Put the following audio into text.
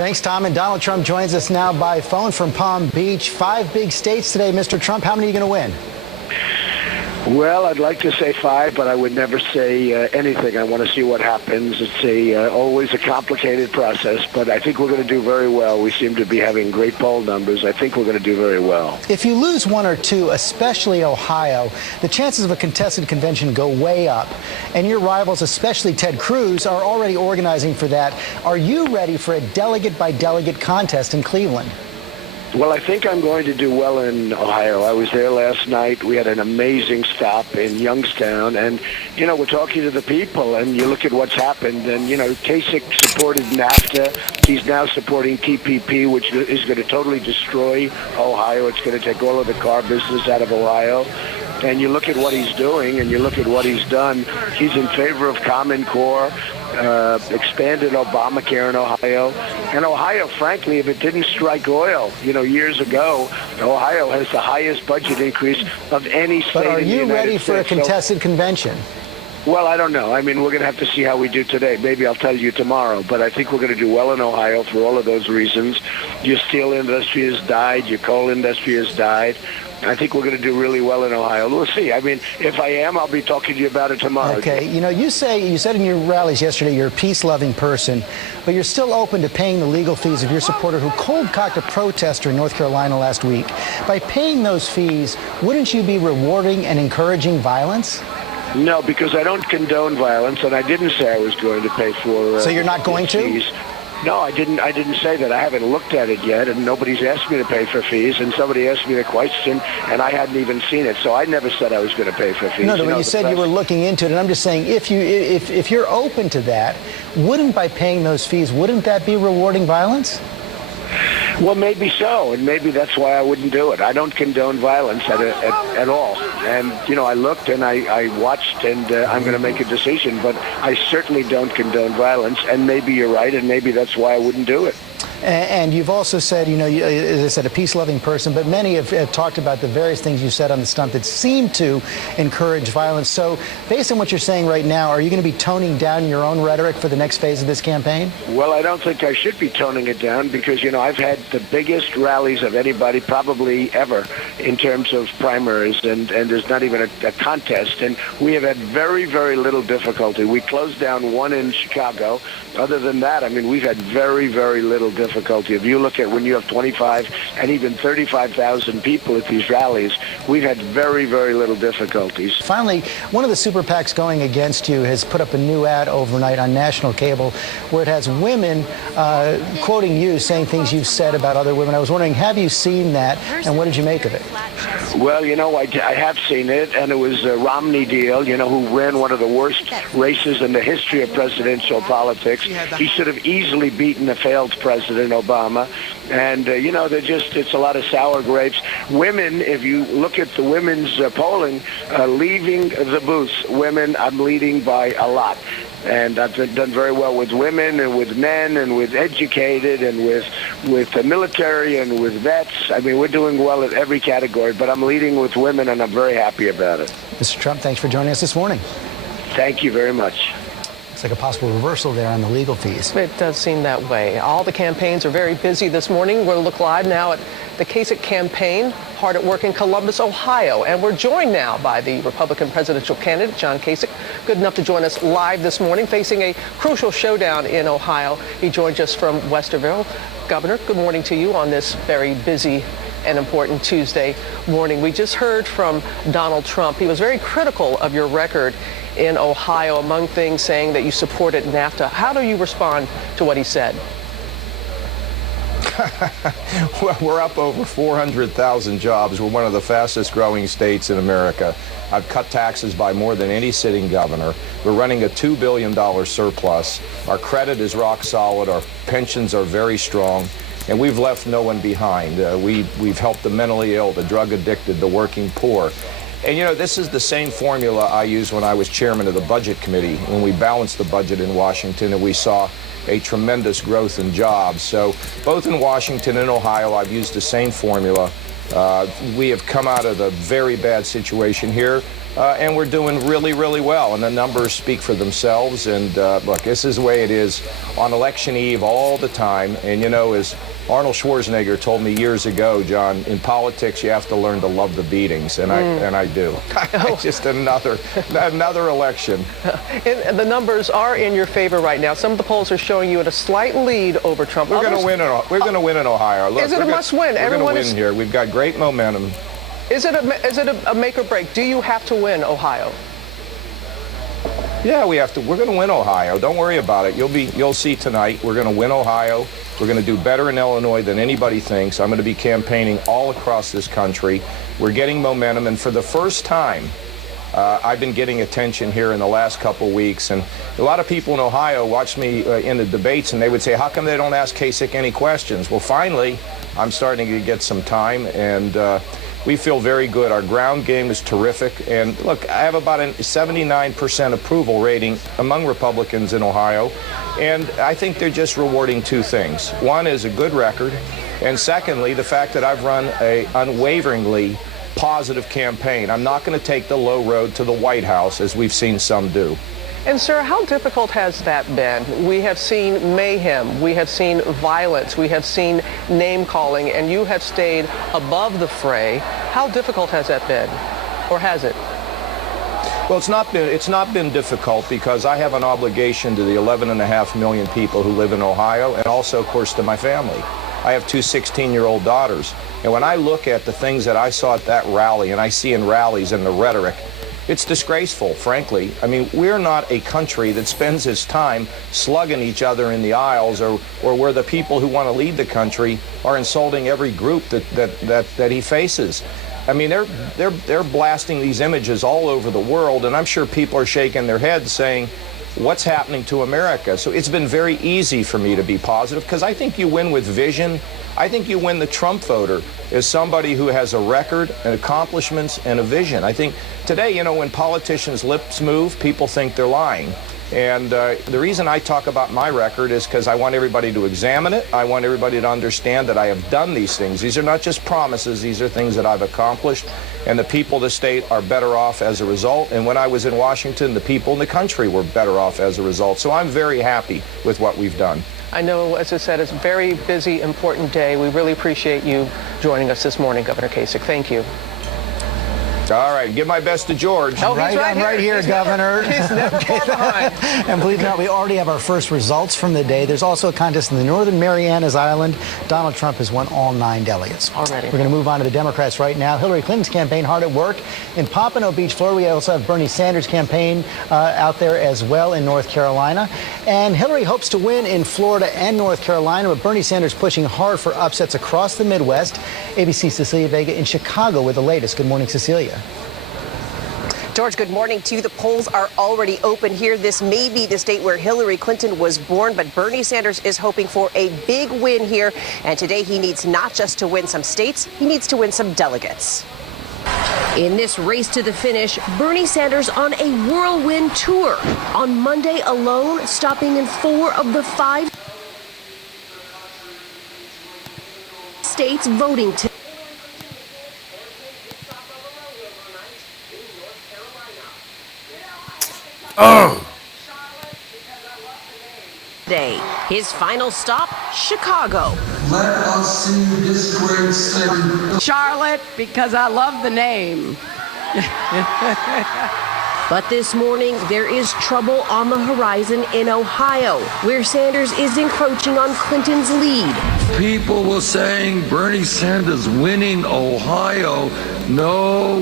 Thanks, Tom. And Donald Trump joins us now by phone from Palm Beach. 5 big states today, Mr. Trump. How many are you going to win? Well, I'd like to say 5, but I would never say anything. I want to see what happens. It's always a complicated process, but I think we're going to do very well. We seem to be having great poll numbers. I think we're going to do very well. If you lose 1 or 2, especially Ohio, the chances of a contested convention go way up. And your rivals, especially Ted Cruz, are already organizing for that. Are you ready for a delegate-by-delegate contest in Cleveland? Well, I think I'm going to do well in Ohio. I was there last night. We had an amazing stop in Youngstown. And, you know, we're talking to the people, and you look at what's happened. And, you know, Kasich supported NAFTA. He's now supporting TPP, which is going to totally destroy Ohio. It's going to take all of the car business out of Ohio. And you look at what he's doing, and you look at what he's done. He's in favor of Common Core. Expanded Obamacare in Ohio. And Ohio, frankly, if it didn't strike oil, you know, years ago, Ohio has the highest budget increase of any state in the United States. But are you ready for a contested convention? Well, I don't know. I mean, we're going to have to see how we do today. Maybe I'll tell you tomorrow. But I think we're going to do well in Ohio for all of those reasons. Your steel industry has died. Your coal industry has died. I think we're going to do really well in Ohio. We'll see. I mean, if I am, I'll be talking to you about it tomorrow. Okay. You know, you said in your rallies yesterday you're a peace-loving person, but you're still open to paying the legal fees of your supporter who cold-cocked a protester in North Carolina last week. By paying those fees, wouldn't you be rewarding and encouraging violence? No, because I don't condone violence, and I didn't say I was going to pay for So you're not going to? No, I didn't say that. I haven't looked at it yet, and nobody's asked me to pay for fees, and somebody asked me the question, and I hadn't even seen it. So I never said I was going to pay for fees. No, but you said you were looking into it, and I'm just saying if you're open to that, wouldn't by paying those fees, wouldn't that be rewarding violence? Well, maybe so, and maybe that's why I wouldn't do it. I don't condone violence at all. And, you know, I looked and I watched, and I'm going to make a decision, but I certainly don't condone violence, and maybe you're right, and maybe that's why I wouldn't do it. And you've also said, you know, as I said, a peace-loving person, but many have talked about the various things you said on the stump that seem to encourage violence. So based on what you're saying right now, are you going to be toning down your own rhetoric for the next phase of this campaign? Well, I don't think I should be toning it down because, you know, I've had the biggest rallies of anybody probably ever in terms of primaries, and there's not even a contest. And we have had very, very little difficulty. We closed down one in Chicago. Other than that, I mean, we've had very, very little difficulty. If you look at when you have 25 and even 35,000 people at these rallies, we've had very, very little difficulties. Finally, one of the super PACs going against you has put up a new ad overnight on national cable where it has women quoting you, saying things you've said about other women. I was wondering, have you seen that, and what did you make of it? Well, you know, I have seen it, and it was a Romney deal, you know, who ran one of the worst races in the history of presidential politics. He should have easily beaten a failed President Obama. And, you know, it's a lot of sour grapes. Women, if you look at the women's polling, leaving the booths, women, I'm leading by a lot. And I've done very well with women and with men and with educated and with the military and with vets. I mean, we're doing well at every category, but I'm leading with women, and I'm very happy about it. Mr. Trump, thanks for joining us this morning. Thank you very much. It's like a possible reversal there on the legal fees. It does seem that way. All the campaigns are very busy this morning. We're going to look live now at the Kasich campaign, hard at work in Columbus, Ohio. And we're joined now by the Republican presidential candidate, John Kasich, good enough to join us live this morning, facing a crucial showdown in Ohio. He joins us from Westerville. Governor, good morning to you on this very busy and important Tuesday morning. We just heard from Donald Trump. He was very critical of your record in Ohio, among things saying that you supported NAFTA. How do you respond to what he said? Well, we're up over 400,000 jobs. We're one of the fastest growing states in America. I've cut taxes by more than any sitting governor. We're running a $2 billion surplus. Our credit is rock solid. Our pensions are very strong. And we've left no one behind. We've helped the mentally ill, the drug addicted, the working poor. And, you know, this is the same formula I used when I was chairman of the Budget Committee, when we balanced the budget in Washington and we saw a tremendous growth in jobs. So both in Washington and Ohio, I've used the same formula. We have come out of the very bad situation here and we're doing really, really well. And the numbers speak for themselves. And look, this is the way it is on election eve all the time. And, as Arnold Schwarzenegger told me years ago, John, in politics, you have to learn to love the beatings. And I do. It's just another election. And the numbers are in your favor right now. Some of the polls are showing you at a slight lead over Trump. We're going to win. We're going to win in Ohio. Look, is it a must-win? We're going to win here. We've got great momentum. Is it a make or break? Do you have to win Ohio? Yeah, we have to. We're going to win Ohio. Don't worry about it. You'll see tonight. We're going to win Ohio. We're going to do better in Illinois than anybody thinks. I'm going to be campaigning all across this country. We're getting momentum, and for the first time, I've been getting attention here in the last couple of weeks. And a lot of people in Ohio watch me in the debates, and they would say, "How come they don't ask Kasich any questions?" Well, finally, I'm starting to get some time, and we feel very good. Our ground game is terrific. And look, I have about a 79% approval rating among Republicans in Ohio. And I think they're just rewarding two things. One is a good record. And secondly, the fact that I've run a unwaveringly positive campaign. I'm not going to take the low road to the White House, as we've seen some do. And, sir, how difficult has that been? We have seen mayhem. We have seen violence. We have seen name-calling, and you have stayed above the fray. How difficult has that been, or has it? Well, it's not been difficult because I have an obligation to the 11.5 million people who live in Ohio, and also, of course, to my family. I have two 16-year-old daughters. And when I look at the things that I saw at that rally, and I see in rallies and the rhetoric, it's disgraceful, frankly. I mean, we're not a country that spends its time slugging each other in the aisles, or where the people who want to lead the country are insulting every group that he faces. I mean, they're blasting these images all over the world, and I'm sure people are shaking their heads saying, what's happening to America? So it's been very easy for me to be positive, because I think you win with vision. I think you win the Trump voter as somebody who has a record and accomplishments and a vision. I think today, when politicians' lips move, people think they're lying. And the reason I talk about my record is because I want everybody to examine it. I want everybody to understand that I have done these things. These are not just promises. These are things that I've accomplished. And the people of the state are better off as a result. And when I was in Washington, the people in the country were better off as a result. So I'm very happy with what we've done. I know, as I said, it's a very busy, important day. We really appreciate you joining us this morning, Governor Kasich. Thank you. All right, give my best to George. Oh, I'm right here, Governor. He's never far behind. And believe it or not, we already have our first results from the day. There's also a contest in the Northern Marianas Island. Donald Trump has won all 9 delegates. Already. We're going to move on to the Democrats right now. Hillary Clinton's campaign hard at work in Pompano Beach, Florida. We also have Bernie Sanders' campaign out there as well in North Carolina. And Hillary hopes to win in Florida and North Carolina, but Bernie Sanders pushing hard for upsets across the Midwest. ABC's Cecilia Vega in Chicago with the latest. Good morning, Cecilia. George, good morning to you. The polls are already open here. This may be the state where Hillary Clinton was born, but Bernie Sanders is hoping for a big win here. And today he needs not just to win some states, he needs to win some delegates. In this race to the finish, Bernie Sanders on a whirlwind tour. On Monday alone, stopping in 4 of the 5 states voting today. His final stop, Chicago. Let us see this great city. Charlotte, because I love the name. But this morning, there is trouble on the horizon in Ohio, where Sanders is encroaching on Clinton's lead. People were saying Bernie Sanders winning Ohio. No